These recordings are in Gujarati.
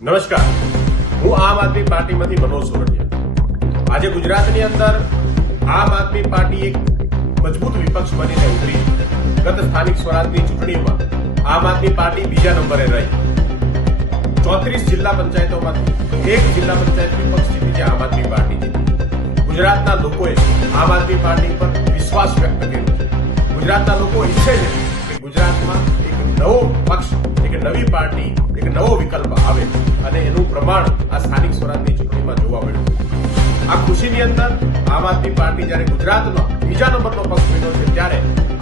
નમસ્કાર, હું આમ આદમી પાર્ટીમાંથી મનોજ સોરઠિયા। આજે ગુજરાતની અંદર આમ આદમી પાર્ટી એક મજબૂત વિપક્ષ બનીને ઉભરી। ગત સ્થાનિક સ્વરાજની ચૂંટણીમાં આમ આદમી પાર્ટી બીજા નંબરે રહી। 34 જિલ્લા પંચાયતોમાંથી એક જિલ્લા પંચાયત વિપક્ષ જીતી, જે આમ આદમી પાર્ટી જીતી। ગુજરાતના લોકોએ આમ આદમી પાર્ટી પર વિશ્વાસ વ્યક્ત કર્યો છે। ગુજરાતના લોકો ઈચ્છે છે કે ગુજરાતમાં એક નવો પક્ષ, એક નવી પાર્ટી, એક નવો વિકલ્પ આવે, અને એનું પ્રમાણ આ સ્થાનિક સ્વરાજની ચૂંટણીમાં જોવા મળ્યું। આ ખુશીની અંદર આમ આદમી પાર્ટી જ્યારે ગુજરાતનો બીજા નંબરનો પક્ષ બન્યો છે, ત્યારે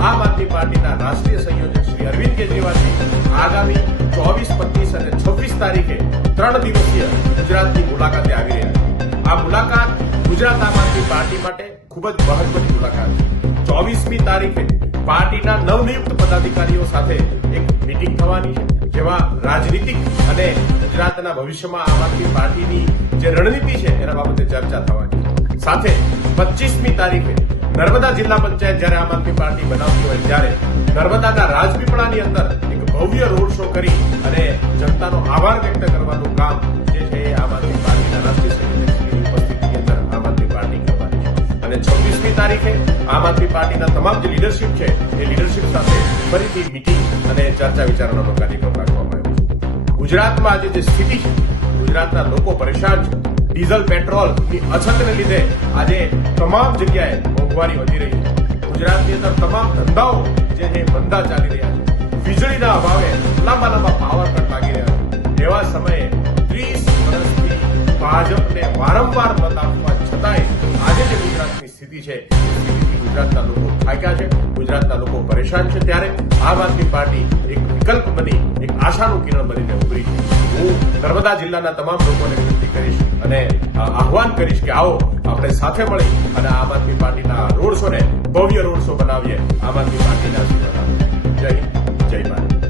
આમ આદમી પાર્ટીના રાષ્ટ્રીય સંયોજક શ્રી અરવિંદ કેજરીવાલજી આગામી 24, 25 અને 26 તારીખે 3 દિવસીય ગુજરાતની મુલાકાતે આવી રહ્યા છે। આ મુલાકાત ગુજરાત આમ આદમી પાર્ટી માટે ખૂબ જ મહત્વની મુલાકાત છે। 24મી તારીખે પાર્ટીના નવનિયુક્ત પદાધિકારીઓ સાથે એક મીટિંગ થવાની છે, જેમાં રાજનીતિક અને ગુજરાતના ભવિષ્યમાં આમ આદમી પાર્ટીની જે રણનીતિ છે એના બાબતે ચર્ચા થવાની છે। સાથે 25મી તારીખે નર્મદા જિલ્લા પંચાયત જ્યારે આમ આદમી પાર્ટી બનાવતી હોય, ત્યારે નર્મદાના રાજપીપળાની અંદર એક ભવ્ય રોડ શો કરી અને જનતાનો આભાર વ્યક્ત કરવાનું કામ જે છે એ આમ આદમી પાર્ટીના રાષ્ટ્રીય સંયોજકની ઉપસ્થિતિની અંદર આમ આદમી પાર્ટી કરવાની છે। અને 26મી તારીખે આમ આદમી પાર્ટીના તમામ જે લીડરશીપ છે એ લીડરશીપ સાથે ફરીથી મીટિંગ અને ચર્ચા વિચારણાનો કાર્યક્રમ રાખવામાં આવ્યો છે। ગુજરાતમાં આજે જે સ્થિતિ છે, ગુજરાતના લોકો પરેશાન છે। ડીઝલ પેટ્રોલની અછતને લીધે આજે તમામ જગ્યાએ મોંઘવારી વધી રહી છે। ગુજરાતની અંદર તમામ ધંધાઓ જે છે મંદા ચાલી રહ્યા છે। વીજળીના અભાવે લાંબા પાવર કટ લાગી રહ્યા છે। એવા સમયે 30 વર્ષથી ભાજપને વારંવાર મત આપવા છતાંય આજે જે ગુજરાતની સ્થિતિ છે, સ્થિતિથી ગુજરાતના લોકો થાક્યા છે, ગુજરાતના લોકો પરેશાન છે। ત્યારે આમ આદમી પાર્ટી એક વિકલ્પ બની, એક આશાનું કિરણ બનીને ઉભરી છે। હું નર્મદા જિલ્લાના તમામ લોકોને વિનંતી કરીશ અને આહ્વાન કરીશ કે આવો આપણે સાથે મળી અને આમ આદમી પાર્ટીના રોડ શોને ભવ્ય રોડ શો બનાવીએ, આમ આદમી પાર્ટીના આશીર્વાદ આપીએ। જય હિન્દ।